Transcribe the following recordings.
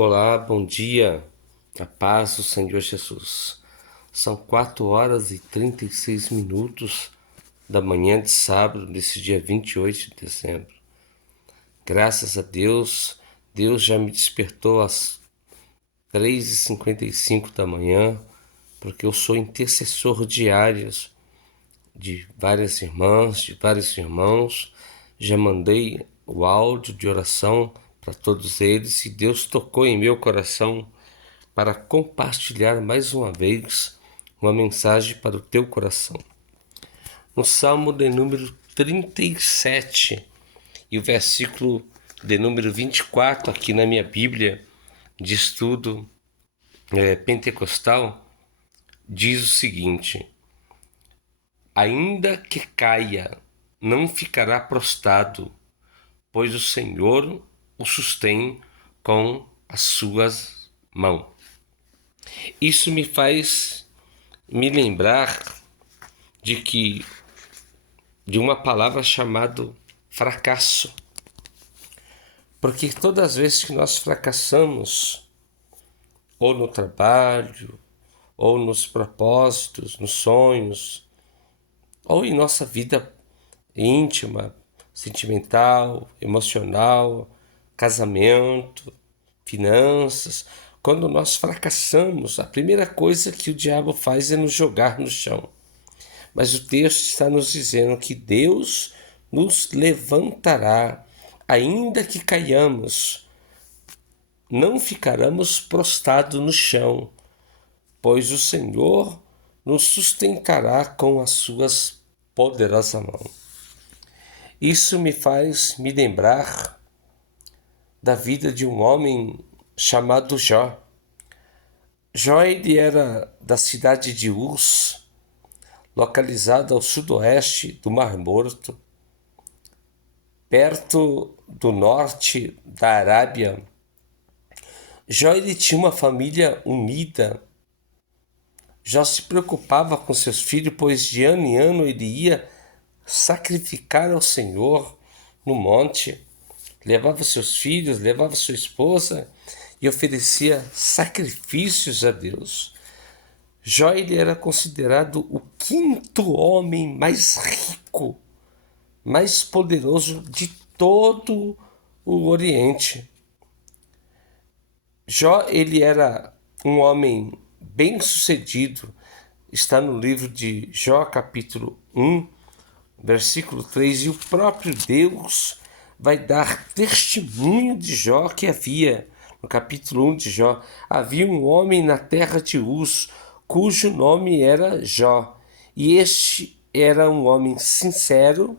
Olá, bom dia, a paz do Senhor Jesus. São 4h36 da manhã de sábado, desse dia 28 de dezembro. Graças a Deus, Deus já me despertou às 3h55 da manhã, porque eu sou intercessor diário de várias irmãs, de vários irmãos. Já mandei o áudio de oração para todos eles e Deus tocou em meu coração para compartilhar mais uma vez uma mensagem para o teu coração. No Salmo de número 37 e o versículo de número 24, aqui na minha Bíblia de estudo pentecostal, diz o seguinte: ainda que caia, não ficará prostrado, pois o Senhor o sustém com as suas mãos. Isso me faz me lembrar de uma palavra chamada fracasso. Porque todas as vezes que nós fracassamos, ou no trabalho, ou nos propósitos, nos sonhos, ou em nossa vida íntima, sentimental, emocional, casamento, finanças, quando nós fracassamos, a primeira coisa que o diabo faz é nos jogar no chão. Mas o texto está nos dizendo que Deus nos levantará, ainda que caiamos, não ficaremos prostrados no chão, pois o Senhor nos sustentará com as suas poderosas mãos. Isso me faz me lembrar da vida de um homem chamado Jó. Jó, ele era da cidade de Uz, localizada ao sudoeste do Mar Morto, perto do norte da Arábia. Jó, ele tinha uma família unida. Jó se preocupava com seus filhos, pois de ano em ano ele ia sacrificar ao Senhor no monte. Levava seus filhos, levava sua esposa e oferecia sacrifícios a Deus. Jó, ele era considerado o quinto homem mais rico, mais poderoso de todo o Oriente. Jó, ele era um homem bem-sucedido. Está no livro de Jó, capítulo 1, versículo 3, e o próprio Deus vai dar testemunho de Jó que havia, no capítulo 1 de Jó, havia um homem na terra de Uz, cujo nome era Jó, e este era um homem sincero,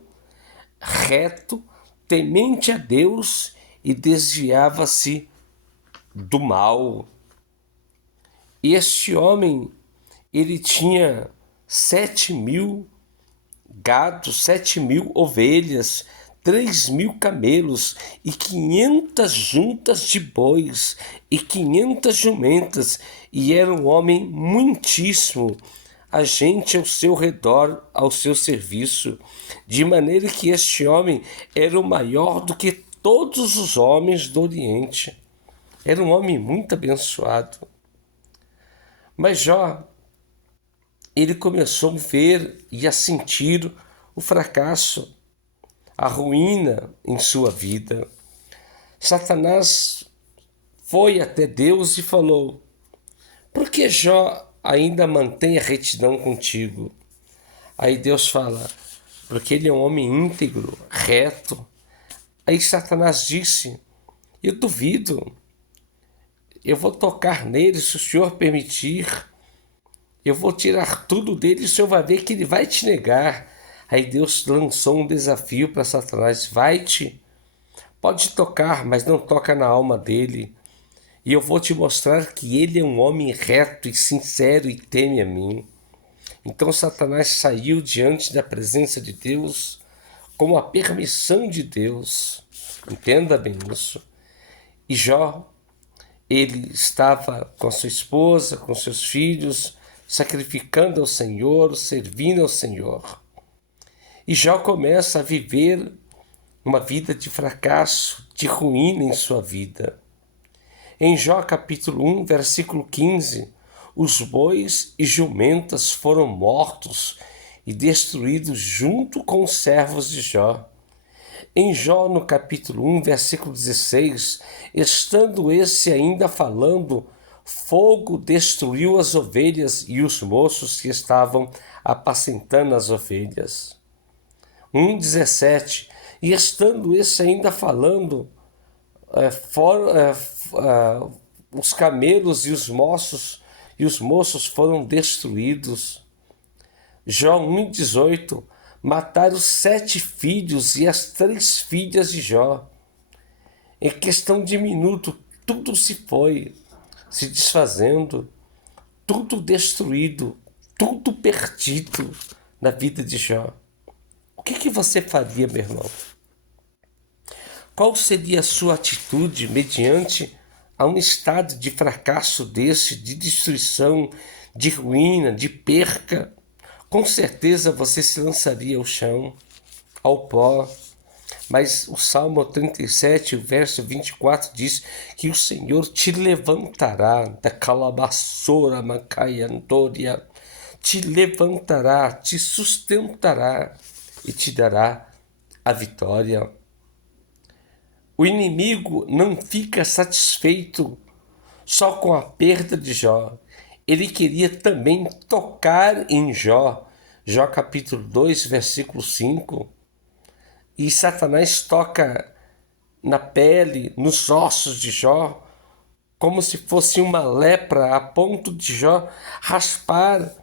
reto, temente a Deus e desviava-se do mal. Este homem, ele tinha 7.000 gados, 7.000 ovelhas, 3.000 camelos e 500 juntas de bois e 500 jumentas, e era um homem muitíssimo, a gente ao seu redor, ao seu serviço, de maneira que este homem era o maior do que todos os homens do Oriente. Era um homem muito abençoado. Mas Jó, ele começou a ver e a sentir o fracasso, a ruína em sua vida. Satanás foi até Deus e falou: por que Jó ainda mantém a retidão contigo? Aí Deus fala: porque ele é um homem íntegro, reto. Aí Satanás disse: eu duvido, eu vou tocar nele se o Senhor permitir. Eu vou tirar tudo dele e o Senhor vai ver que ele vai te negar. Aí Deus lançou um desafio para Satanás: vai-te, pode tocar, mas não toca na alma dele. E eu vou te mostrar que ele é um homem reto e sincero e teme a mim. Então Satanás saiu diante da presença de Deus com a permissão de Deus. Entenda bem isso. E Jó, ele estava com sua esposa, com seus filhos, sacrificando ao Senhor, servindo ao Senhor. E Jó começa a viver uma vida de fracasso, de ruína em sua vida. Em Jó capítulo 1, versículo 15, os bois e jumentas foram mortos e destruídos junto com os servos de Jó. Em Jó, no capítulo 1, versículo 16, estando esse ainda falando, fogo destruiu as ovelhas e os moços que estavam apacentando as ovelhas. 1,17, e estando esse ainda falando, os camelos e os moços foram destruídos. Jó 1,18, mataram 7 filhos e as 3 filhas de Jó. Em questão de minuto, tudo se foi, se desfazendo, tudo destruído, tudo perdido na vida de Jó. O que você faria, meu irmão? Qual seria a sua atitude mediante a um estado de fracasso desse, de destruição, de ruína, de perca? Com certeza você se lançaria ao chão, ao pó. Mas o Salmo 37, o verso 24 diz que o Senhor te levantará da calabaçora macaiantoria, te levantará, te sustentará e te dará a vitória. O inimigo não fica satisfeito só com a perda de Jó. Ele queria também tocar em Jó. Jó capítulo 2, versículo 5. E Satanás toca na pele, nos ossos de Jó, como se fosse uma lepra, a ponto de Jó raspar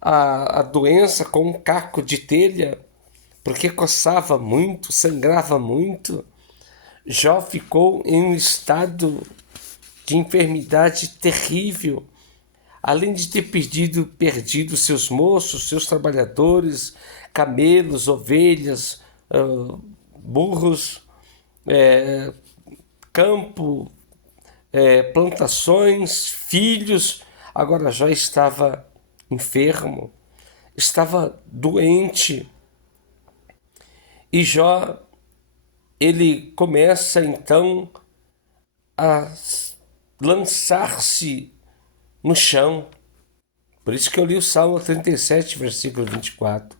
a doença com um caco de telha, porque coçava muito, sangrava muito. Jó ficou em um estado de enfermidade terrível, além de ter perdido seus moços, seus trabalhadores, camelos, ovelhas, burros, campo, plantações, filhos. Agora Jó estava enfermo, estava doente. E Jó, ele começa então a lançar-se no chão. Por isso que eu li o Salmo 37, versículo 24.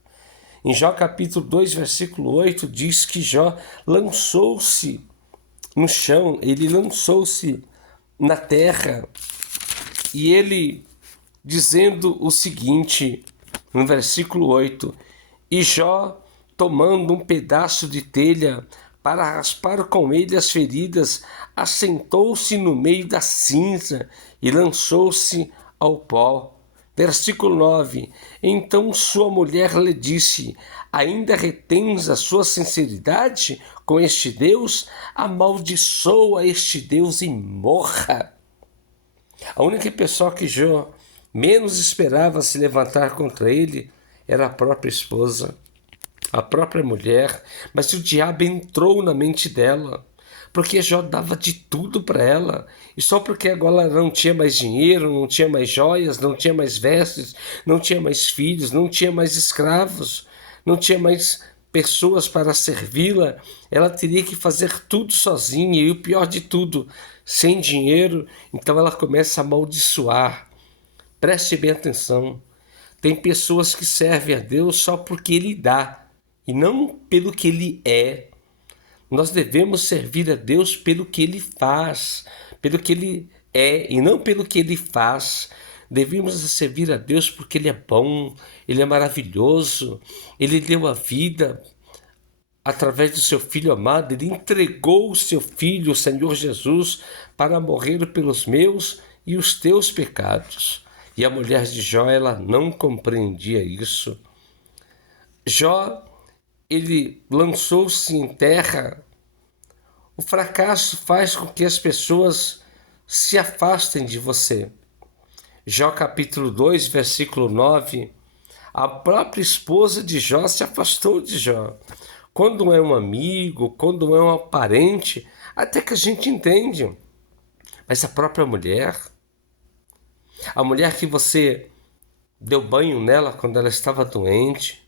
Em Jó capítulo 2, versículo 8, diz que Jó lançou-se no chão, ele lançou-se na terra. E ele dizendo o seguinte, no versículo 8, e Jó, tomando um pedaço de telha para raspar com ele as feridas, assentou-se no meio da cinza e lançou-se ao pó. Versículo 9, então sua mulher lhe disse, ainda retens a sua sinceridade com este Deus? Amaldiçoa este Deus e morra. A única pessoa que Jó menos esperava se levantar contra ele era a própria esposa, a própria mulher, mas o diabo entrou na mente dela, porque Jó dava de tudo para ela, e só porque agora ela não tinha mais dinheiro, não tinha mais joias, não tinha mais vestes, não tinha mais filhos, não tinha mais escravos, não tinha mais pessoas para servi-la, ela teria que fazer tudo sozinha, e o pior de tudo, sem dinheiro. Então ela começa a amaldiçoar. Preste bem atenção, tem pessoas que servem a Deus só porque Ele dá, e não pelo que Ele é. Nós devemos servir a Deus pelo que Ele faz, pelo que Ele é, e não pelo que Ele faz. Devemos servir a Deus porque Ele é bom, Ele é maravilhoso, Ele deu a vida através do seu Filho amado, Ele entregou o seu Filho, o Senhor Jesus, para morrer pelos meus e os teus pecados. E a mulher de Jó, ela não compreendia isso. Jó, ele lançou-se em terra. O fracasso faz com que as pessoas se afastem de você. Jó capítulo 2, versículo 9. A própria esposa de Jó se afastou de Jó. Quando é um amigo, quando é um parente, até que a gente entende. Mas a própria mulher, a mulher que você deu banho nela quando ela estava doente,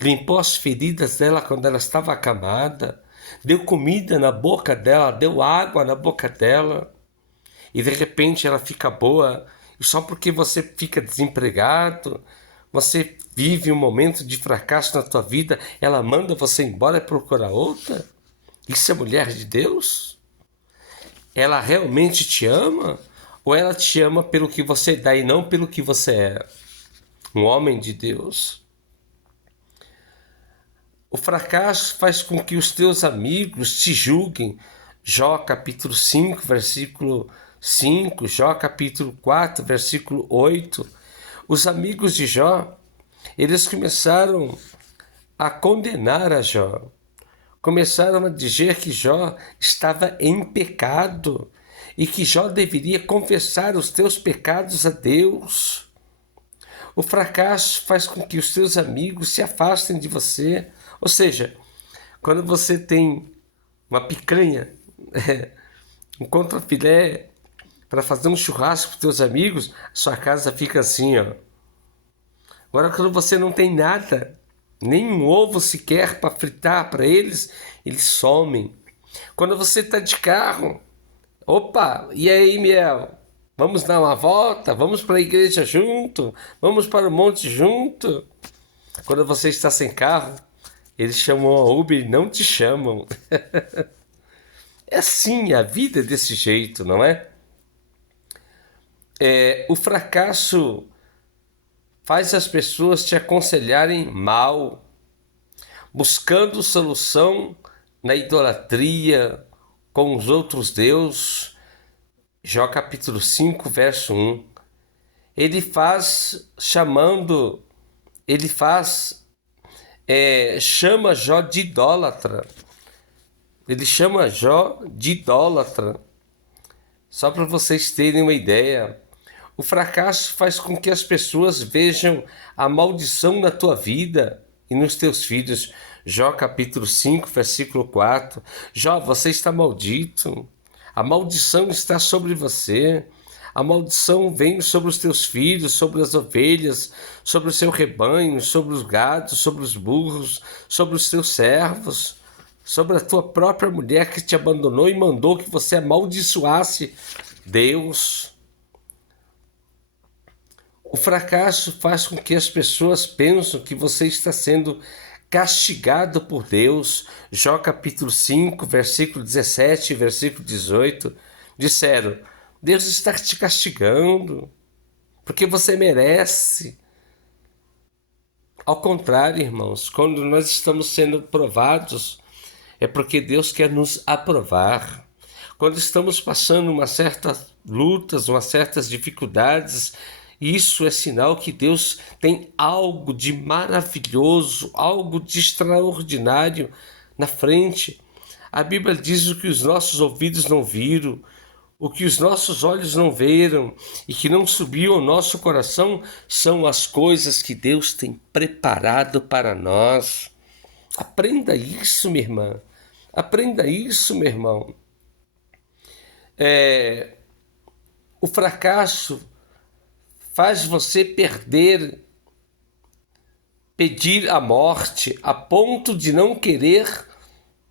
limpou as feridas dela quando ela estava acamada, deu comida na boca dela, deu água na boca dela, e de repente ela fica boa, e só porque você fica desempregado, você vive um momento de fracasso na tua vida, ela manda você embora e procurar outra? Isso é mulher de Deus? Ela realmente te ama? Ou ela te ama pelo que você dá e não pelo que você é? Um homem de Deus. O fracasso faz com que os teus amigos te julguem. Jó capítulo 5, versículo 5, Jó capítulo 4, versículo 8. Os amigos de Jó, eles começaram a condenar a Jó. Começaram a dizer que Jó estava em pecado e que Jó deveria confessar os teus pecados a Deus. O fracasso faz com que os teus amigos se afastem de você. Ou seja, quando você tem uma picanha, um contrafilé para fazer um churrasco para os teus amigos, sua casa fica assim, ó. Agora, quando você não tem nada, nem um ovo sequer para fritar para eles, eles somem. Quando você está de carro, opa, e aí, Miel? Vamos dar uma volta? Vamos para a igreja junto? Vamos para o monte junto? Quando você está sem carro, eles chamam a Uber e não te chamam. É assim, a vida é desse jeito, não é? O fracasso faz as pessoas te aconselharem mal, buscando solução na idolatria com os outros deuses. Jó capítulo 5, verso 1. Chama Jó de idólatra. Ele chama Jó de idólatra. Só para vocês terem uma ideia. O fracasso faz com que as pessoas vejam a maldição na tua vida e nos teus filhos. Jó capítulo 5, versículo 4. Jó, você está maldito. A maldição está sobre você. A maldição vem sobre os teus filhos, sobre as ovelhas, sobre o seu rebanho, sobre os gados, sobre os burros, sobre os teus servos, sobre a tua própria mulher que te abandonou e mandou que você amaldiçoasse Deus. O fracasso faz com que as pessoas pensem que você está sendo castigado por Deus. Jó capítulo 5, versículo 17 e versículo 18. Disseram, Deus está te castigando, porque você merece. Ao contrário, irmãos, quando nós estamos sendo provados, é porque Deus quer nos aprovar. Quando estamos passando umas certas lutas, umas certas dificuldades, isso é sinal que Deus tem algo de maravilhoso, algo de extraordinário na frente. A Bíblia diz o que os nossos ouvidos não viram, o que os nossos olhos não viram e que não subiu ao nosso coração são as coisas que Deus tem preparado para nós. Aprenda isso, minha irmã. Aprenda isso, meu irmão. O fracasso faz você pedir a morte a ponto de não querer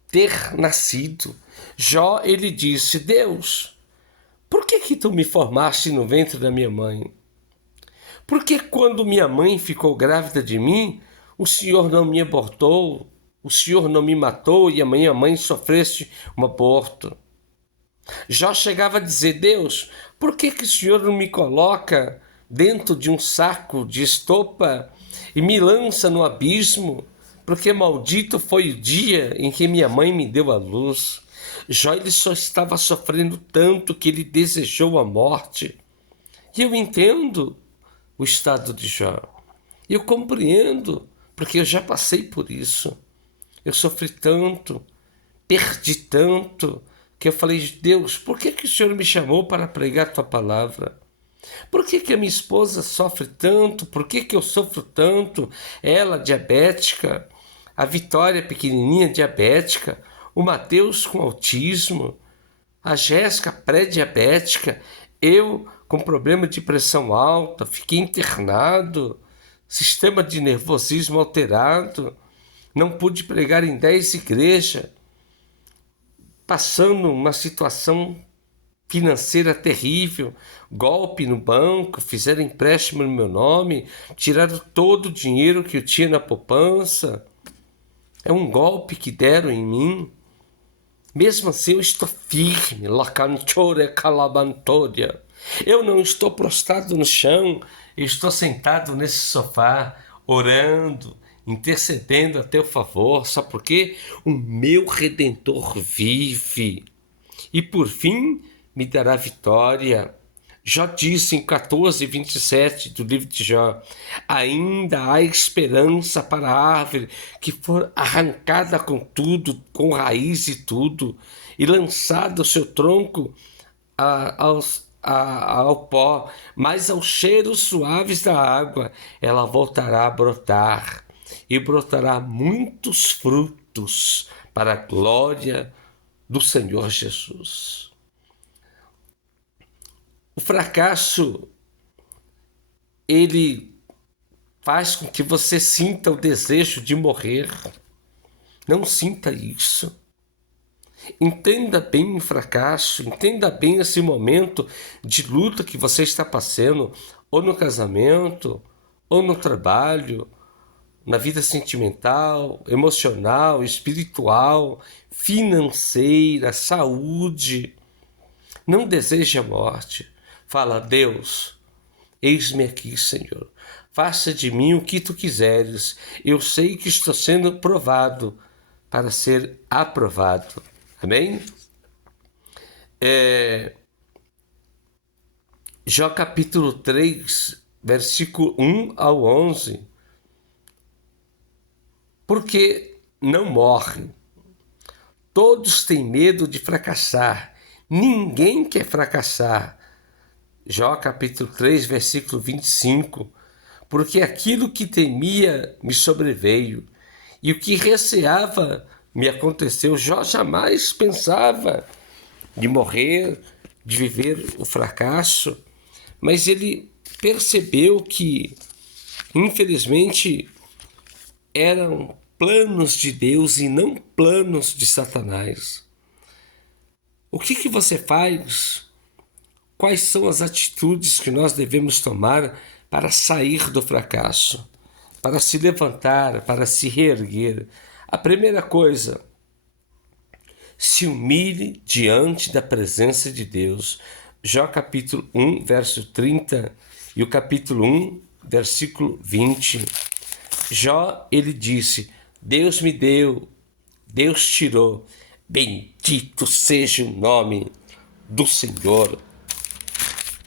ter nascido. Jó, ele disse, Deus, por que tu me formaste no ventre da minha mãe? Por que quando minha mãe ficou grávida de mim, o Senhor não me abortou, o Senhor não me matou e a minha mãe sofresse um aborto? Jó chegava a dizer, Deus, por que o Senhor não me coloca dentro de um saco de estopa e me lança no abismo? Porque maldito foi o dia em que minha mãe me deu a luz. Jó ele só estava sofrendo tanto que ele desejou a morte. E eu entendo o estado de Jó. Eu compreendo, porque eu já passei por isso. Eu sofri tanto, perdi tanto, que eu falei, Deus, por que o Senhor me chamou para pregar a tua palavra? Por que a minha esposa sofre tanto? Por que eu sofro tanto? Ela, diabética, a Vitória, pequenininha, diabética, o Mateus com autismo, a Jéssica, pré-diabética, eu com problema de pressão alta, fiquei internado, sistema de nervosismo alterado, não pude pregar em 10 igrejas, passando uma situação financeira terrível, golpe no banco, fizeram empréstimo no meu nome, tiraram todo o dinheiro que eu tinha na poupança. É um golpe que deram em mim. Mesmo assim, eu estou firme. Lacanchore calabantoria. Eu não estou prostrado no chão, eu estou sentado nesse sofá, orando, intercedendo a teu favor. Sabe por quê? O meu Redentor vive. E por fim, me dará vitória. Jó disse em 14:27 do livro de Jó: ainda há esperança para a árvore que for arrancada com tudo, com raiz e tudo, e lançado o seu tronco ao pó, mas aos cheiros suaves da água ela voltará a brotar, e brotará muitos frutos para a glória do Senhor Jesus. O fracasso, ele faz com que você sinta o desejo de morrer. Não sinta isso. Entenda bem o fracasso, entenda bem esse momento de luta que você está passando, ou no casamento, ou no trabalho, na vida sentimental, emocional, espiritual, financeira, saúde. Não deseje a morte. Fala: Deus, eis-me aqui, Senhor. Faça de mim o que tu quiseres. Eu sei que estou sendo provado para ser aprovado. Amém? Jó capítulo 3, versículo 1 ao 11. Porque não morre. Todos têm medo de fracassar. Ninguém quer fracassar. Jó capítulo 3, versículo 25. Porque aquilo que temia me sobreveio, e o que receava me aconteceu. Jó jamais pensava de morrer, de viver o fracasso, mas ele percebeu que, infelizmente, eram planos de Deus e não planos de Satanás. O que você faz? Quais são as atitudes que nós devemos tomar para sair do fracasso, para se levantar, para se reerguer? A primeira coisa, se humilhe diante da presença de Deus. Jó capítulo 1, verso 30 e o capítulo 1, versículo 20. Jó, ele disse: Deus me deu, Deus tirou, bendito seja o nome do Senhor.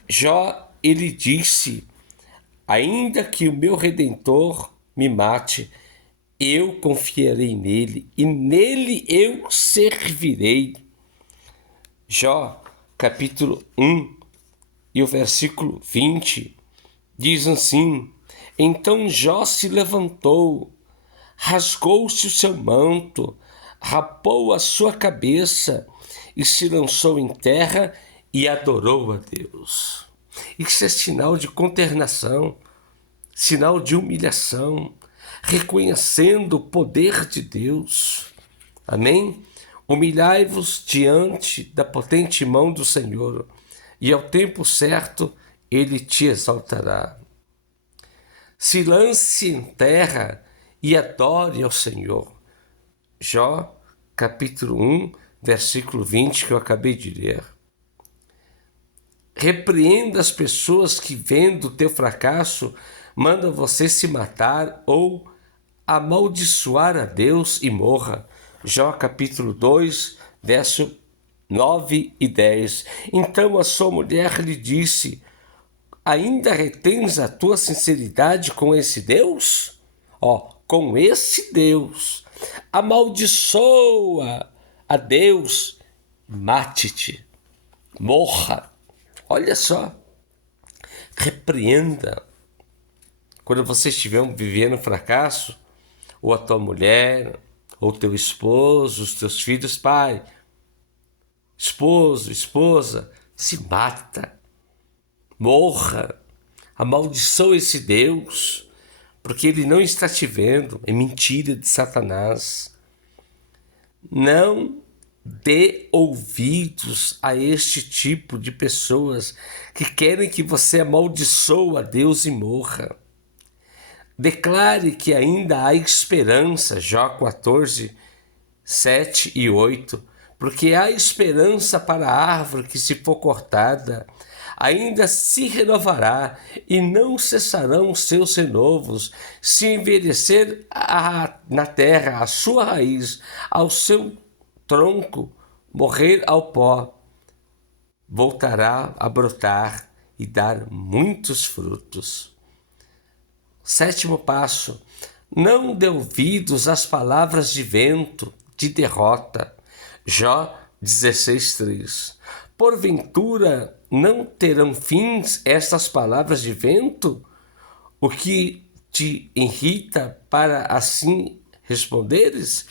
Jó, ele disse: ainda que o meu Redentor me mate, eu confiarei nele e nele eu servirei. Jó, capítulo 1 e o versículo 20 diz assim: então Jó se levantou, rasgou-se o seu manto, rapou a sua cabeça e se lançou em terra e adorou a Deus. Isso é sinal de consternação, sinal de humilhação, reconhecendo o poder de Deus. Amém? Humilhai-vos diante da potente mão do Senhor, e ao tempo certo ele te exaltará. Se lance em terra e adore ao Senhor. Jó, capítulo 1, versículo 20, que eu acabei de ler. Repreenda as pessoas que, vendo o teu fracasso, mandam você se matar ou amaldiçoar a Deus e morra. Jó capítulo 2, verso 9 e 10. Então a sua mulher lhe disse: ainda retens a tua sinceridade com esse Deus? Com esse Deus. Amaldiçoa a Deus, mate-te, morra. Olha só, repreenda. Quando você estiver vivendo fracasso, ou a tua mulher, ou teu esposo, os teus filhos, pai, esposo, esposa, se mata, morra, amaldiçoa esse Deus, porque ele não está te vendo, é mentira de Satanás. Não dê ouvidos a este tipo de pessoas que querem que você amaldiçoe a Deus e morra. Declare que ainda há esperança, Jó 14, 7 e 8, porque há esperança para a árvore que, se for cortada, ainda se renovará e não cessarão os seus renovos, se envelhecer na terra a sua raiz, ao seu tronco morrer ao pó, voltará a brotar e dar muitos frutos. Sétimo passo: não dê ouvidos às palavras de vento, de derrota. Jó 16:3. Porventura não terão fins estas palavras de vento? O que te irrita para assim responderes?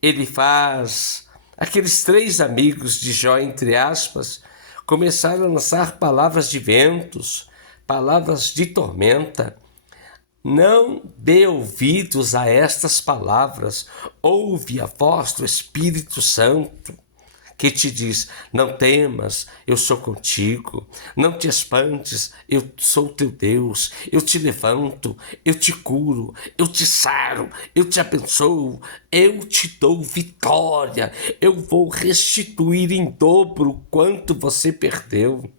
Ele faz aqueles três amigos de Jó, entre aspas, começaram a lançar palavras de ventos, palavras de tormenta. Não dê ouvidos a estas palavras, ouve a voz do Espírito Santo, que te diz: não temas, eu sou contigo, não te espantes, eu sou teu Deus, eu te levanto, eu te curo, eu te saro, eu te abençoo, eu te dou vitória, eu vou restituir em dobro quanto você perdeu.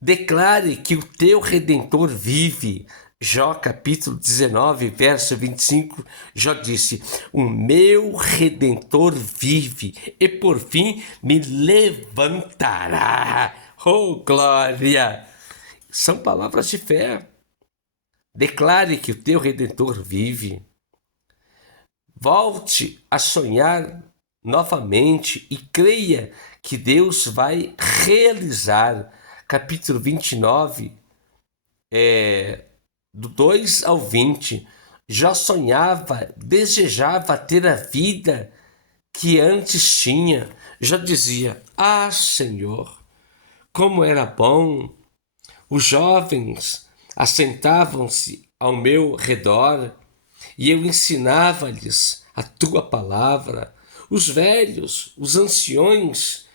Declare que o teu Redentor vive. Jó capítulo 19, verso 25, Jó disse: o meu Redentor vive e por fim me levantará. Oh, glória! São palavras de fé. Declare que o teu Redentor vive. Volte a sonhar novamente e creia que Deus vai realizar. Capítulo 29, do 2 ao 20, já sonhava, desejava ter a vida que antes tinha. Já dizia: ah, Senhor, como era bom! Os jovens assentavam-se ao meu redor e eu ensinava-lhes a tua palavra. Os velhos, os anciões,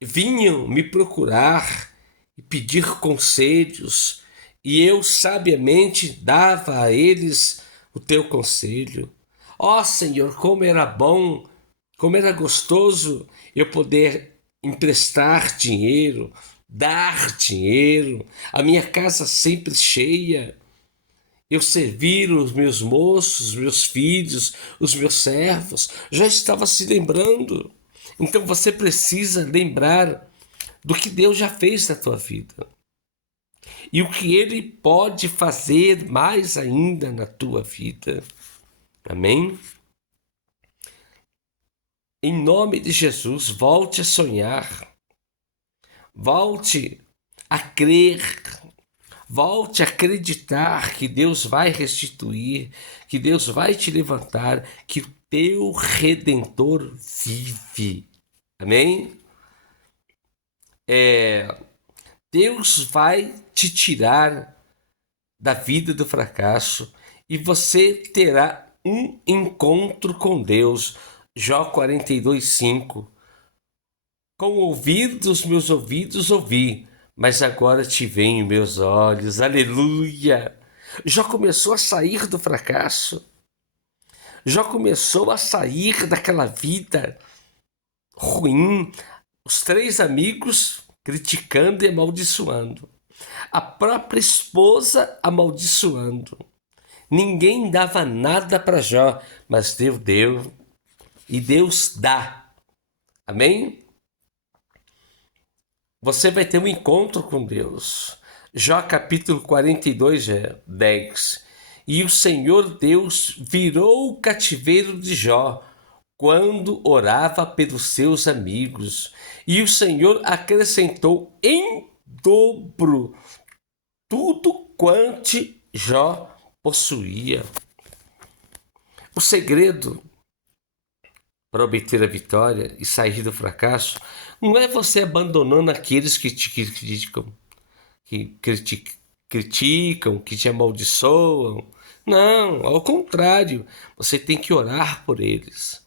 vinham me procurar e pedir conselhos, e eu sabiamente dava a eles o teu conselho. Ó Senhor, como era bom, como era gostoso eu poder emprestar dinheiro, dar dinheiro, a minha casa sempre cheia, eu servir os meus moços, os meus filhos, os meus servos. Já estava se lembrando. Então você precisa lembrar do que Deus já fez na tua vida e o que Ele pode fazer mais ainda na tua vida. Amém? Em nome de Jesus, volte a sonhar, volte a crer, volte a acreditar que Deus vai restituir, que Deus vai te levantar, que o teu Redentor vive. Amém? Deus vai te tirar da vida do fracasso e você terá um encontro com Deus. Jó 42:5. Com o ouvir dos meus ouvidos ouvi, mas agora te veem meus olhos. Aleluia! Jó começou a sair do fracasso. Jó começou a sair daquela vida ruim. Os três amigos criticando e amaldiçoando. A própria esposa amaldiçoando. Ninguém dava nada para Jó, mas Deus deu e Deus dá. Amém? Você vai ter um encontro com Deus. Jó capítulo 42, 10. E o Senhor Deus virou o cativeiro de Jó quando orava pelos seus amigos. E o Senhor acrescentou em dobro tudo quanto Jó possuía. O segredo para obter a vitória e sair do fracasso não é você abandonando aqueles que te criticam, que te amaldiçoam. Não, ao contrário, você tem que orar por eles.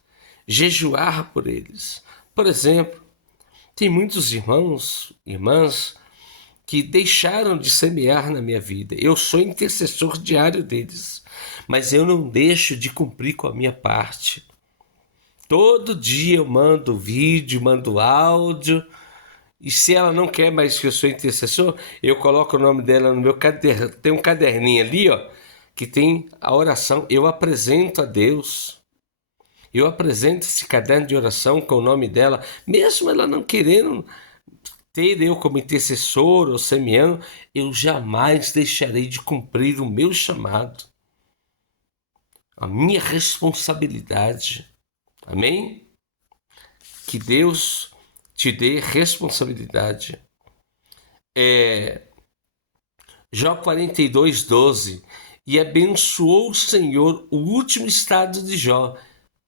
jejuar por eles. Por exemplo, tem muitos irmãos, irmãs, que deixaram de semear na minha vida. Eu sou intercessor diário deles, mas eu não deixo de cumprir com a minha parte. Todo dia eu mando vídeo, mando áudio, e se ela não quer mais que eu sou intercessor, eu coloco o nome dela no meu caderno. Tem um caderninho ali, ó, que tem a oração. Eu apresento a Deus. Eu apresento esse caderno de oração com o nome dela, mesmo ela não querendo ter eu como intercessor ou semeando, eu jamais deixarei de cumprir o meu chamado, a minha responsabilidade. Amém? Que Deus te dê responsabilidade. Jó 42:12. E abençoou o Senhor o último estado de Jó,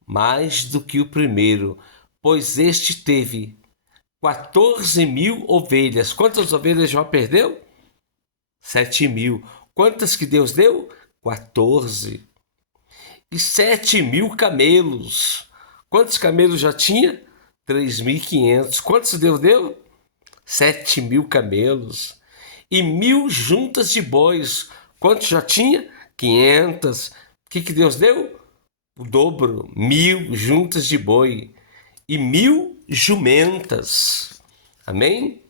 mais do que o primeiro, pois este teve 14.000 ovelhas. Quantas ovelhas Jó perdeu? 7.000. Quantas que Deus deu? 14. E 7.000 camelos. Quantos camelos já tinha? 3.500. Quantos Deus deu? 7.000 camelos. E 1.000 juntas de bois. Quantos já tinha? 500. O que Deus deu? O dobro. 1.000 juntas de boi. E 1.000 jumentas. Amém?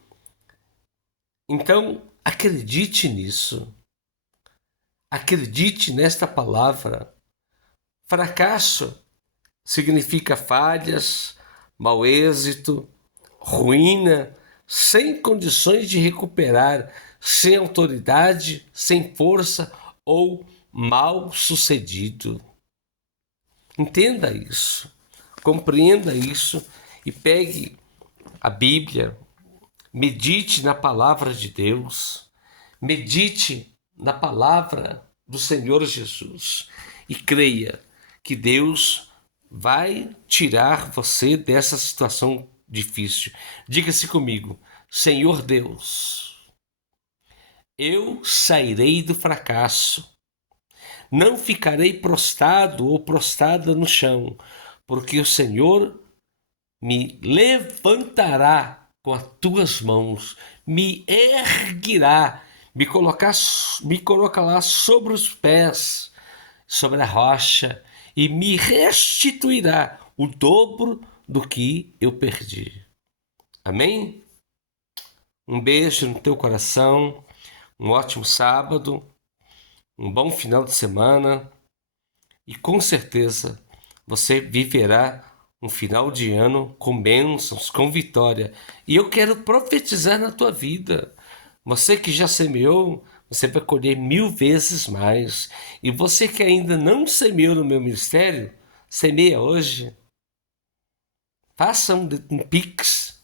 Então, acredite nisso. Acredite nesta palavra. Fracasso significa falhas, mau êxito, ruína, sem condições de recuperar, sem autoridade, sem força ou mal sucedido. Entenda isso, compreenda isso e pegue a Bíblia, medite na palavra de Deus, medite na palavra do Senhor Jesus e creia que Deus vai tirar você dessa situação difícil. Diga-se comigo: Senhor Deus, eu sairei do fracasso, não ficarei prostrado ou prostrada no chão, porque o Senhor me levantará com as tuas mãos, me erguirá, me colocará sobre os pés, sobre a rocha, e me restituirá o dobro do que eu perdi. Amém? Um beijo no teu coração, um ótimo sábado, um bom final de semana e com certeza você viverá um final de ano com bênçãos, com vitória. E eu quero profetizar na tua vida. Você que já semeou, você vai colher 1.000 vezes mais. E você que ainda não semeou no meu ministério, semeia hoje. Faça um Pix,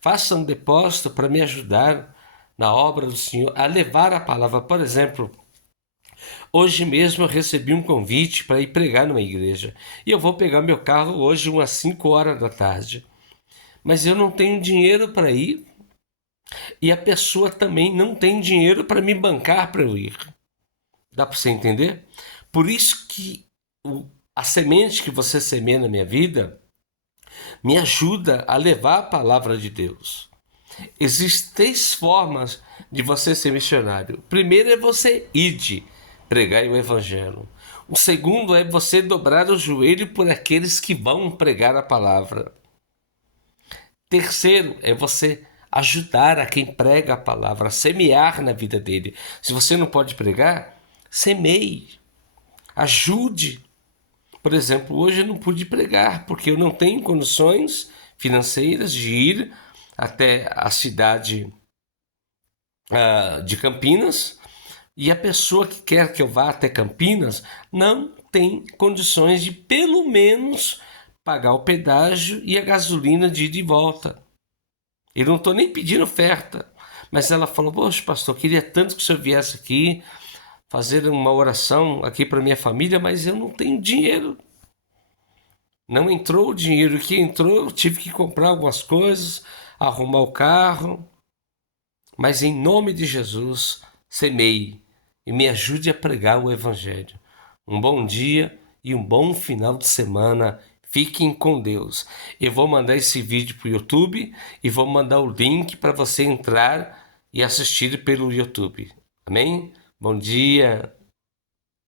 faça um depósito para me ajudar na obra do Senhor, a levar a palavra. Por exemplo, hoje mesmo eu recebi um convite para ir pregar numa igreja. E eu vou pegar meu carro hoje umas 5 horas da tarde. Mas eu não tenho dinheiro para ir. E a pessoa também não tem dinheiro para me bancar para eu ir. Dá para você entender? Por isso que a semente que você semeia na minha vida me ajuda a levar a palavra de Deus. Existem 3 formas de você ser missionário. Primeiro é você ir pregar o evangelho. O segundo é você dobrar o joelho por aqueles que vão pregar a palavra. Terceiro é você ajudar a quem prega a palavra, a semear na vida dele. Se você não pode pregar, semeie, ajude. Por exemplo, hoje eu não pude pregar porque eu não tenho condições financeiras de ir até a cidade de Campinas, e a pessoa que quer que eu vá até Campinas não tem condições de pelo menos pagar o pedágio e a gasolina de ida e volta. Eu não estou nem pedindo oferta, mas ela falou: poxa, pastor, queria tanto que o senhor viesse aqui fazer uma oração aqui para minha família, mas eu não tenho dinheiro. Não entrou o dinheiro que entrou, eu tive que comprar algumas coisas, arrumar o carro. Mas em nome de Jesus, semeie e me ajude a pregar o evangelho. Um bom dia e um bom final de semana. Fiquem com Deus. Eu vou mandar esse vídeo para o YouTube e vou mandar o link para você entrar e assistir pelo YouTube. Amém? Bom dia.